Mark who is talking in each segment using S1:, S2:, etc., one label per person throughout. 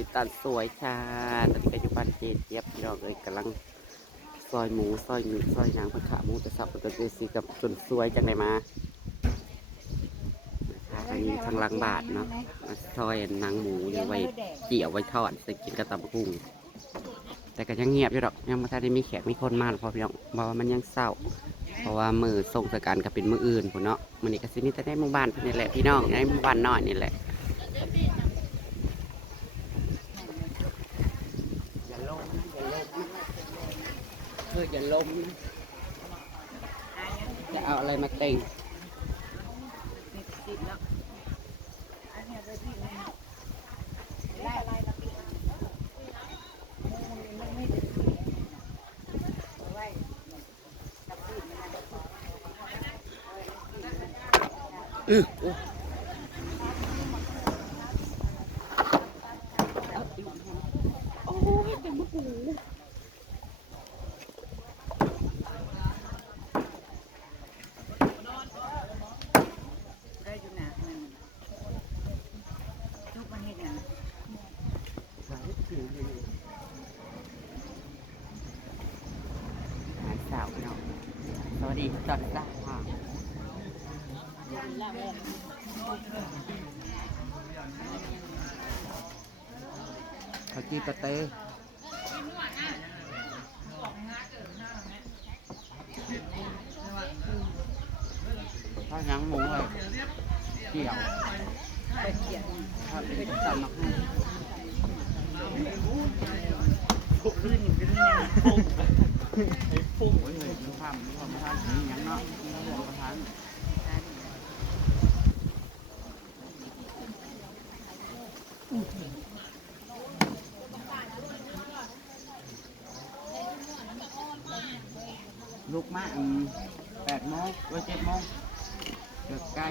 S1: ดีตอนสวยค่ะตอนนี้ก็อยู่บ้านเจเจี๊ยบพี่น้องเลยกำลังซอยหมูซอยหมีซอยหยางผักขาหมูจะสับกับตัวสีกับจนสวยจังเลยมานะคะอันนี้ทางลังบาทเนาะมาซอยนางหมูอยู่ไว้เกี่ยวไว้ทอดใส่กินกับตำกุ้งแต่ก็ยังเงียบอยู่หรอกยังไม่ทันได้มีแขกมีคนมาหรอกเพอพี่น้องเพราะว่ามันยังเศร้า เพราะว่ามือส่งสการกับเป็นมืออื่นพุ่นเนาะมันนี่ก็สิมีแต่ในหมู่บ้านพิ่นนี่แหละพี่น้องในหมู่บ้านน้อยนี่แหละ อย่าล้มนะอย่าล้มนะ เธออย่าล้มนะจะเอาอะไรมาเต็งอื้ออื้อโอ้ยเป็นมะกรูด
S2: ได้อยู่นะมันทุกมันเห็นอย่าง
S1: หายผิวเลยหายสาวเนาะสวัสดีจอดจ้าค่ะ เขาจีปะเต้ถ้าหนังหมูเลยเกี่ยวถ้าเป็นจำมาให้
S2: ขึ้นอยู่เป็นยัง
S1: โอ้เลยดูความดูความประทานสีอย่างเนาะดูความประทาน ลูกมาอืมแปดโมงหรือเจ็ดโมงเกิดไก่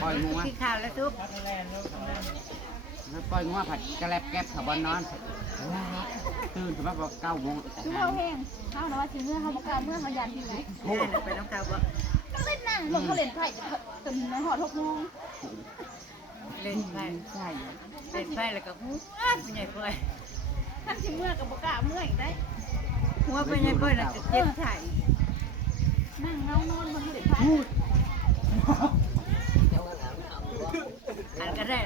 S1: ปล่อยงัว
S2: ที่ข่าวแล้วทุก
S1: แล้วปล่อยงัวผัดกระแลบแก็บขับบอนนอน ตื่นขึ้นมาบอกเก้าโมง
S3: คือเขาแห้งเขานะว่าถึงเมื่อเขาบอกกล่าวเมื่อเขายันที่ไหน
S2: โอ้ไปน้องข่าวบ่
S3: ก็เล่นนั่งลงเขาเล่นไพ่จนในหอดหกโมง
S2: เล่นไพ่
S1: ใช่
S2: เล่นไพ่แล้วก็หัวเป็นใหญ่เป้ย
S3: ท่านที่เมื่อกับบอกกล่าวเมื่ออีกได้
S2: หัวเป็นใหญ่เป้ยน่ะจะเจ็บไถ่
S3: นั่งเงานอนบนเขาเล่นไพ่
S2: อันก็ได้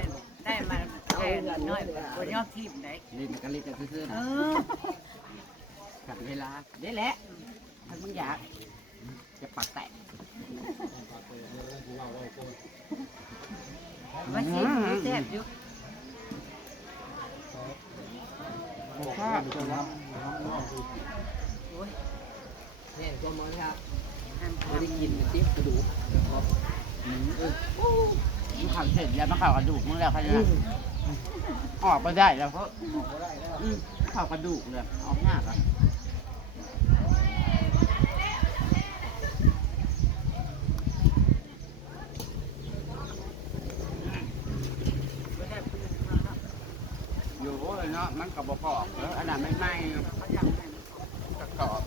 S2: ได้มาแค่น้อยบนยอดทีมได้
S1: เล่นกันเล่นกันซื่อๆ
S2: เอ
S1: นะ
S2: อ
S1: ขัดเวลาเด้แหละถ้ามึงอยากจะปักแตะ
S2: มาชิมดูแซ่บอยู่
S1: ข้าจนแล้ว
S2: โอย
S1: เนี่ยตัวมันครับไม่ได้กินมันติ๊บกระดูกมเออมึงข่าวเสร็จแล้วมาข่าวกระดูกมึงแล้วใครจะออกไปได้แล้วเพราะข่าวกระดูกเลยออกยากอะ
S2: บ่ได้ปืนมาครับ
S1: อยู่เลย เนาะกับบพอกแล้วอันนั้นไม่ไหม้
S2: กให้
S1: กระกอบ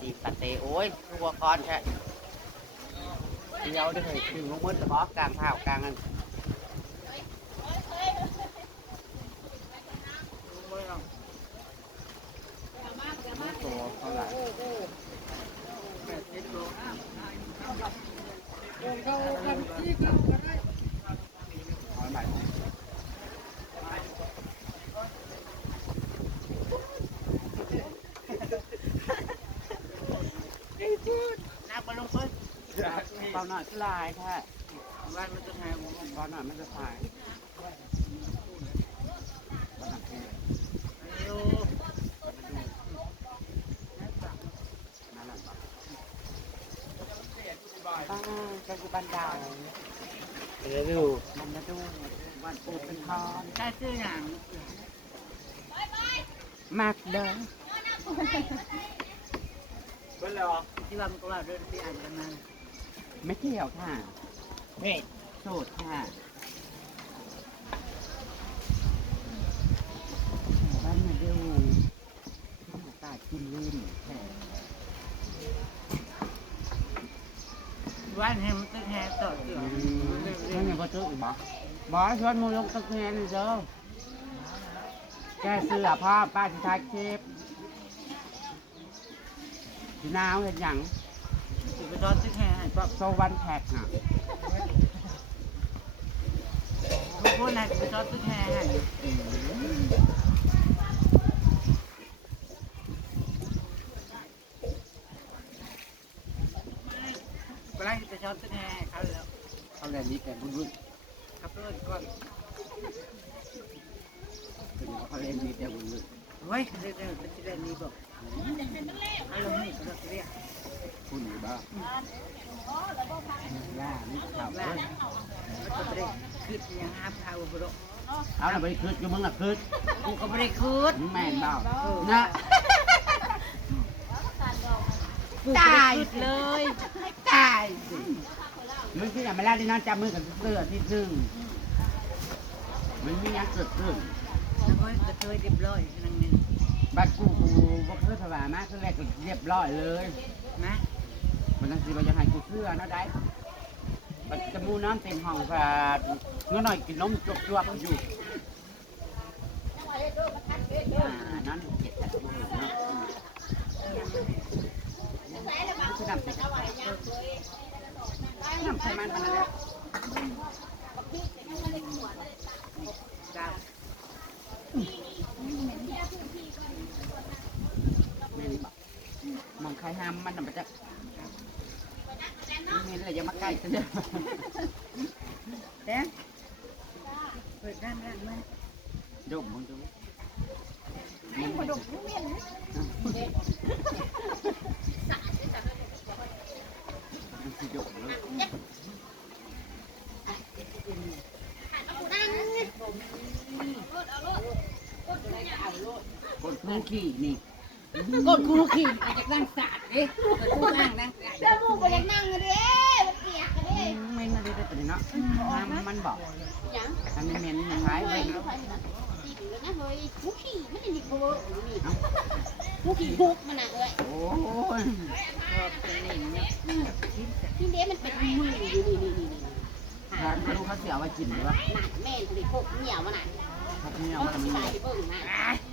S1: ดีปาเตโอ้ยตัวคอนแค่เดียวได้เลยถึงลงมืดเฉพาะกลางเท้ากลางอัน
S2: บ่ได้หรอก
S1: ตัวเขาหลาย
S2: แปดสิบโล
S1: เอาใหม่
S2: นักบอ ลลงเพิ่น
S1: เบาหน่อยสลายค่ะ
S2: วันมันจะหายหมด
S1: เบาหน่อยมันจะสาย
S2: โอ้
S1: นั่นแหละป้าจะอยู่บ้านดาวเดี๋ยวดูมันมาดูบ้านปูเป็นทอง
S2: ใช่ชื่อหนัง
S1: มากเด้อ
S2: ที่ว่ามันก็ว่าเดินที่อ่านกันมา
S1: ไม่เกี่ยวค่ะนี่โสดค่ะบ้านมาดูที่อากาศกินลื่นแค่
S2: วันแห่งมันตึกแห่ต่อเสือ
S1: อืมมันยังก็เจออีกบ่บ่ชวนมูลงตะแคงนี่เด้อแก้เสื้อพ่อป้าสิทายคลิป สีนาวเห็นหยัง
S2: สิไปตอนตึกแห่ให้ปั๊บ
S1: โซวันแท็กน่ะ
S2: ทุกคนน่ะสิไปตอนตึกแห่ให้กำลังจะไปตอนตึกแห่ให้เขาแล้ว
S1: เขาเรียนนี้แต่บุญบุญ
S2: ขับรถก่อน
S1: ถึงเขาเรียนนี้แต่บุญบุญ
S2: เฮ้ยเดี๋ยวๆเป็นสิเล่นนี้บอก เอาลงนี่ก็ต้องเรียก
S1: คุณอยู่บ้างย่านี่ข่าว
S2: ว่ามันก็ไม่ได้คิดอยังห้ามเขาบุรุษ
S1: เอาละไปคืดอยู่มึงอะคืด
S2: กูก็ไม่ได้คืด
S1: มึงแม่นเปล่านะ
S2: กูไม่ได้คืดเลย
S1: ตายสิมึงที่อย่ามาล่าที่นอนจับมือกับเสื้อที่ซึ่งมันมีหยังเกิดขึ้น
S2: แล้วก็กระเทยเรียบร้อยนั่งนี่
S1: บัดกูกูบ่เคยสว่ามากคือแรกก็เรียบร้อยเลย
S2: นะ
S1: มันต้องสิว่าจะให้กูเสื้อเนาะได้บัดจมูน้ำเต็มห้องฝาดเมื่อหน่อยกินนมจวบจวบๆอยู่อ่านั่นเจ็ดแปดโมงเนาะคือน้ำใส่น้ำใส่มันมันอะไร
S2: จ้า
S1: แม่นบอก มองใครห้ามมันน่ะมันจะนี่เลยอย่ามาใกล้ซะเด้อ
S2: แต้เปิดน้ำร้านมัน
S1: ดมมึงดู
S3: ให้ขนมทุเรียน
S1: มันสิดมเลยคนพื้นขี่นี่
S2: กดกูขี่มาจากนั่งสาดดิกดกูนั่งนั่งสาด
S3: เสื้อมูกก็ยังนั่งอยู่เด้มันเปียกเด้
S1: ไม่มาดูได้ตัวนี้เนาะน้ำมันบอก
S3: ยัง
S1: ทำเป็นเมนยังไง
S3: เล
S1: ย
S3: ผู้ขี่ไม่ได้หนีโบนี่มูขี่บุกมันน่ะเอ้ย
S1: โอ้ย
S3: ที่เด้มันเป็นมืออยู่นี่นี่นี่นี่
S1: ทานเขาดูเขาเสียว่ากินหรือวะ
S3: หนักแม่นเลยพวกเหนียวมันน่ะ
S1: พวกนี้
S3: เอา
S1: เอามาทำ
S3: สิ
S1: ไม
S3: เบิ่งนะ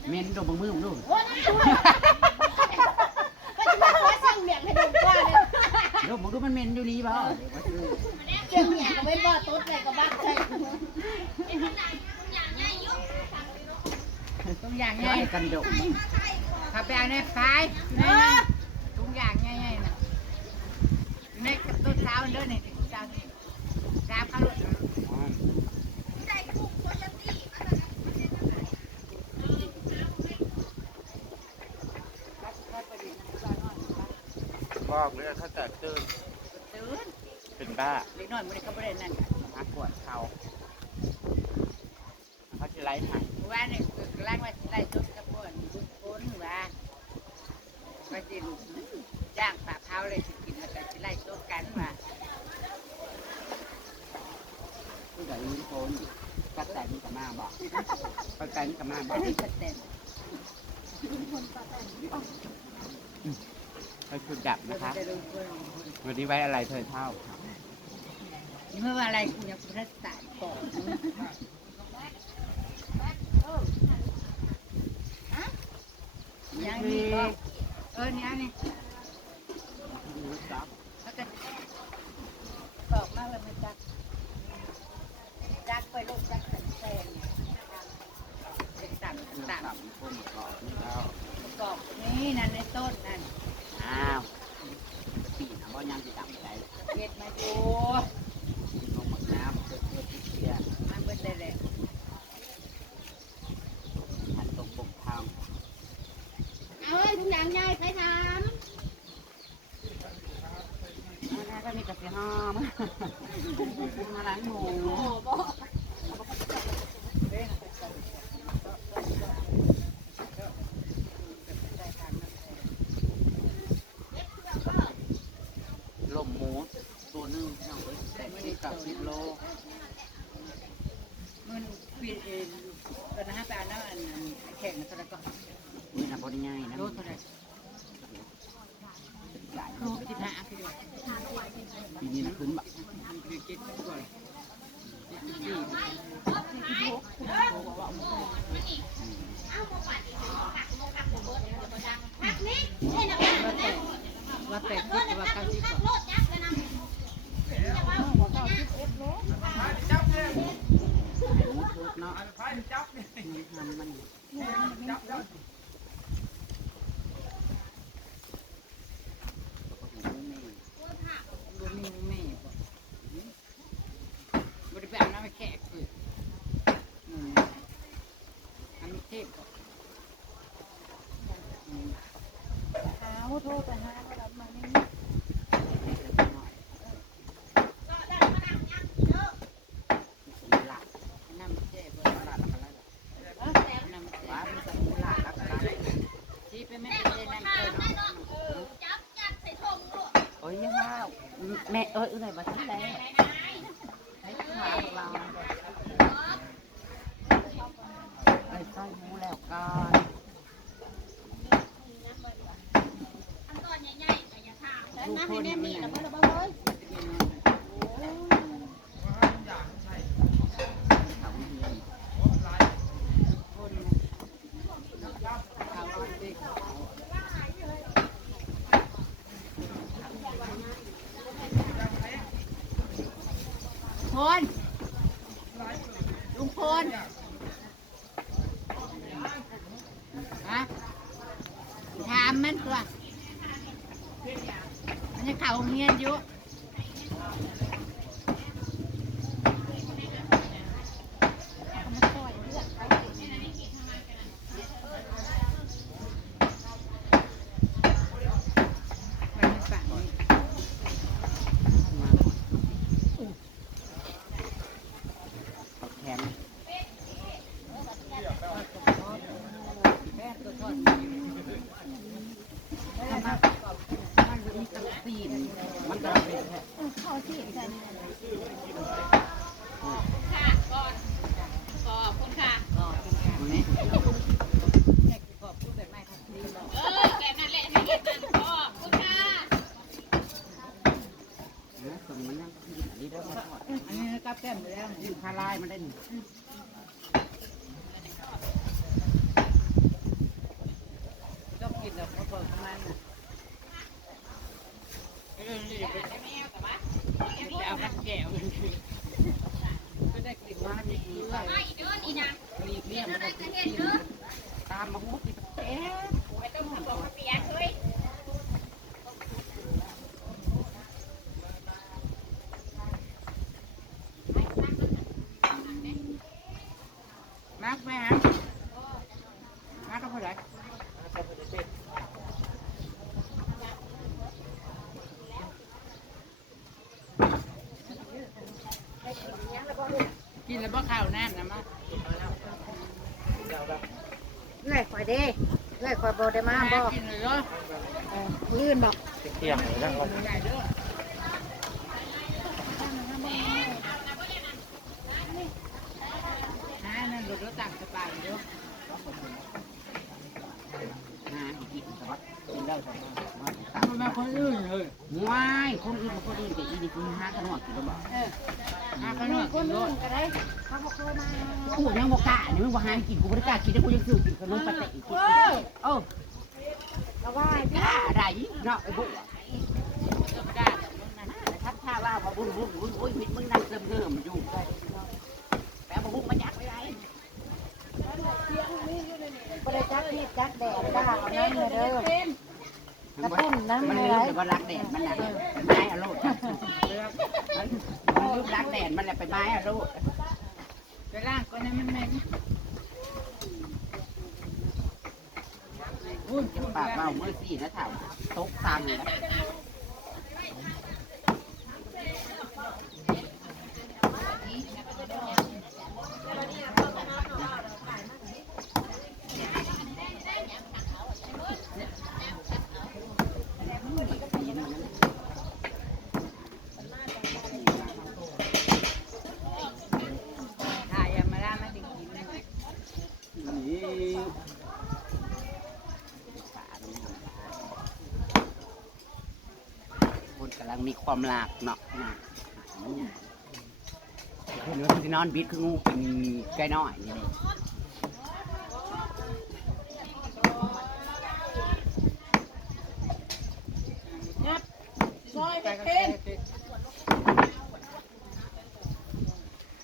S1: เมนดมมือมึงดู
S3: โอ้ยก็จะมาว่าสั่งเหนียงให้ดูกว่าเลย
S1: ดมมึงดูมันเมนอยู่นี่เปล่า
S3: เจียงเหนียงก็ไม่บ่ตุ๊ดเลยก็บ้าใจ
S2: ทุ กอย่าง
S1: ไง
S2: ง่าย
S1: กันดม
S2: ขับไปเอาในไฟทุกอย่างง่ายๆนะในกับตัวเช้าเด้อเนี่ยเช้านี่เช้าเขาหลุด
S1: บอกเลยถ้าแต่ตื่น
S2: ตื่น
S1: เป็นบ้า
S2: เล็กน้อยมันก็ไม่ได้นั่น
S1: มาปวดเขาเขาจะไล่หาย
S2: ว่าเนี่ยกำลังว่าไล่ต้นกระปุนบุญพ้น ว่าว่าสิจ้างปลาเผาเลยสิกินแล้วก็สิไล่ต้นกันว่า
S1: ผู้ใหญ่ยืนโกนปัดแต่งกับมาบอกปัดแต่งกับมาบอก
S2: ไม่ชัดเจน
S1: ให้คุณดับนะคะวันนี้ไว้อะไรเธอเท่า
S2: เมื่อว่าอะไรคุณยังพระสายก่อน ยังมีก็เออเนี่ยนี่แล้วก็บอกมากเลยมันจักจักไปลูกจักแสนแสนเป็นต่ำต่ำ
S1: พุ่มกรอบนี่แล้ว
S2: กอกนี่นั่นในต้นนั่น
S1: อ้าวปีนะว่ายังจะดับใจ
S2: เก็บมาอยู่
S1: ลงหมดน้ำเกิดเกิดเสีย
S2: มาเบิดเลยแหละ
S1: หันตกบกท
S3: เอาเลยทุกอย่างยายใครทำ
S1: อันนั้นก็มีกระเทียม หอมมาล้างหมูำ
S3: โอ้บ่
S1: ลมหมูตัวนึงเอาไว้แต่ไม่ได้กับสิบโล
S2: มันปีนเองตอนนั้นไปเอาน้ำอันนั้นแข่งตอนนั้นก็
S1: นี่นะพอดีง่ายนะ
S2: โลเท่าไหร่
S1: ใหญ่
S2: โลสิบห้าพี่ด้วย
S1: ปีนี้นะขึ้นแบบ
S2: คือคิดก่อน ว่าแต่คิดว่าเก้าสิบกว่า
S1: เนาะมันมัน
S2: บ่มีแม่บ่บ่ได้ไปเอาน้ำไปแขกคืออืมอันนี้เทพบ่อืม
S3: เอาโทรไปหาเขาแล้วมานี่
S2: น้ำเทพบ่ละละละละน้ำเทพที่ไปแม่ไปได้น้ำเทพเนาะ
S1: โอ้ยว้าวแม่ เอ้ยเอ้ยมาที่ไหนให้ขาเราไอ้สร้อยหมูแล้วก่อน
S3: แล้วมาให้แน่มีแล้วบ่ละบ่เฮ้ย
S2: พลลุงพล ฮะถามมันตัว มันจะเข่าโรงเรียนอยู่ไปในป่านี่
S1: แขน
S2: แม่ตัวทอด
S1: มันมีกระสีนมันกระเป็นแค่
S3: ขอสิกัน
S2: ก็
S1: นี้
S2: แม่กูขอบพูดแบบไม่ทันทีหรอก
S1: นะส่วนมันยังที่นี่ได้มาทอด
S2: อันนี้ก็แป้มไปแล้ว
S1: ยิ่งพาลายมันได้หนึ่ง
S2: ต้องกินแบบเขาเปิดประมาณน่ะเออนี่ไปเอาพักแก้วก็ได้กลิ่นว่ามีเกลือมีเกลือมันได้กลิ่น
S1: ตามมาหุบที่เต๊ะ
S2: มากไหมฮะมากก็พอได้ กินแล้วบ่ข้าวนั่นนะมั้ง
S3: เลื่อยข่อยเด้เลื่อยข่อยบ่ได้มาบ่
S2: กินเลยเหรอ
S3: เออลื่นบ่
S1: เที่ยงเลยนะ
S2: ใหญ่เด้อหานั่นรถรถต่างสบายเด้อ
S1: งานอีกสวัสดิ์กินได้สบาย
S2: มันมาคนอื่นเลย
S1: ว้ายคนอื่นคนอื่นแต่อีนี่คุณห้ากันหมดกินแล้วบอก
S2: เออหาขนม
S3: ค
S2: กิ
S3: น
S2: นร
S3: อื่
S2: ถ
S3: นก็ได้เขาบ่เคยมา
S1: กูยังบอกกะนี่มึงบอกหากินกูไม่ได้กล้ากินแล้วกูยังซื้อกินขนมปาเต้อีกกินเออ
S3: ก็ว่า
S1: กล้าอะไรเนาะไอ้บุ๋
S2: กับด้าน
S1: ทับท่าว่าพอบุญบุญบุญโอ้ยมิดมึงนั่งเติมเติมอยู่แปลว่าบุญมันยักไว้ไร
S3: บ่ได้จักเฮ็ดจักแดดจ้าเอาน้ำเลยเด้อ กระตุ้นน้ำ
S1: มัน
S3: เล
S1: ลืม
S3: ย
S1: แต่ว่ารักแดดมันน่ะไม้อโลดมันลืมรักแดดมันแหละไปไม้อโลด
S2: ไปล่างก็ให้มันแม่
S1: ปากเบาเมื่อสี่นะถามตกตามเลยนะ
S2: อ
S1: งมีความหลากเนาะหนามันหยาคือนู้นที่นอนบิดคืองูเป็นไก่น้อยนี่เลย
S3: ซอยไปเป็น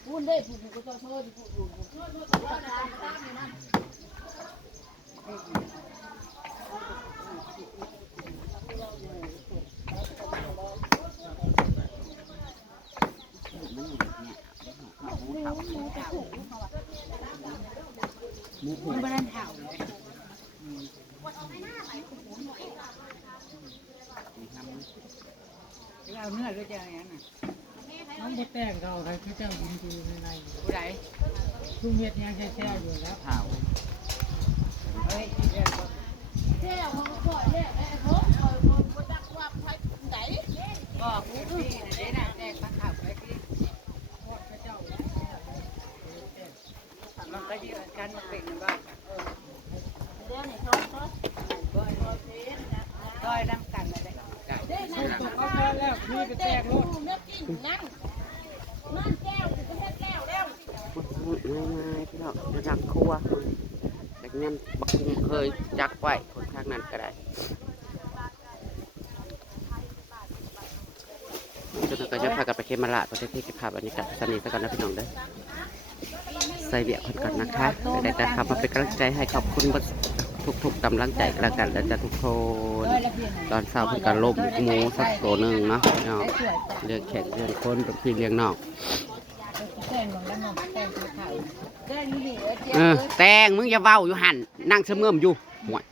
S3: พูดได้ผู้ผู้ก็ต้องโทษผู้ผู้ผู้ ดพูด
S2: มันบ่ทันเฒ่าเลยเอาเนื้อหรือจะอะไรนั่นน่ะ
S4: น้องบดแต่งเขาใครคือเจ้ายินดีในใน
S2: ผู้ใด
S4: ทุ่งเม็ดยังแช่ๆอยู่แล้ว
S1: เผา
S2: เฮ้ยเดี๋ยวก่อน
S3: แค่เขาก็แค่ไอ้เขาเขาเขาจักว่าใครไหน
S2: บอกผู้พี่น่ะเด้น่ะแจกปลาขาวไปพี่
S4: พอดพระเจ้า
S2: มันก็ยืนกันมาเป็นนะว่าเออ
S3: เดี๋ยวนี่เขาเขา
S2: ก้อยก้อยน้ำกันเลย
S3: เด้นั่น
S4: ตกเขาพอแล้วมีไปแตกรถ
S3: เม็ดกินนั่งนั่นแก้วก็แค่แก้วแล้ว
S1: ง่ายๆพี่น้องอยู่รักครัวแต่เนี่ยบักคุงเค ยจักไว้คนทางนั้นก็ได้จนก็จะพากันไปเคมาละประเทศที่ภาพบรรยากาศสนิทกันนะพี่น้องเด้อใส่เบียร์คนก่อนนะคะได้แต่คำมาเป็นกำลังใจให้ขอบคุณทุกๆกำลังใจกันกันแล้วจะทุกคนตอนเช้าเพิ่นก็ลบหมูสักตัวหนึ่งเนาะพี่น้องเลี้ยงแขกเลี้ยงคนเป็นพี่เลี้ยงนอก
S2: แจ้งลงแล้วมองแจ้งปลาขาวแจ้งนี่เออเจ๊
S1: เออแตงมึงอย่าเว้าอยู่หันนั่งเสมเงิมอยู่หวย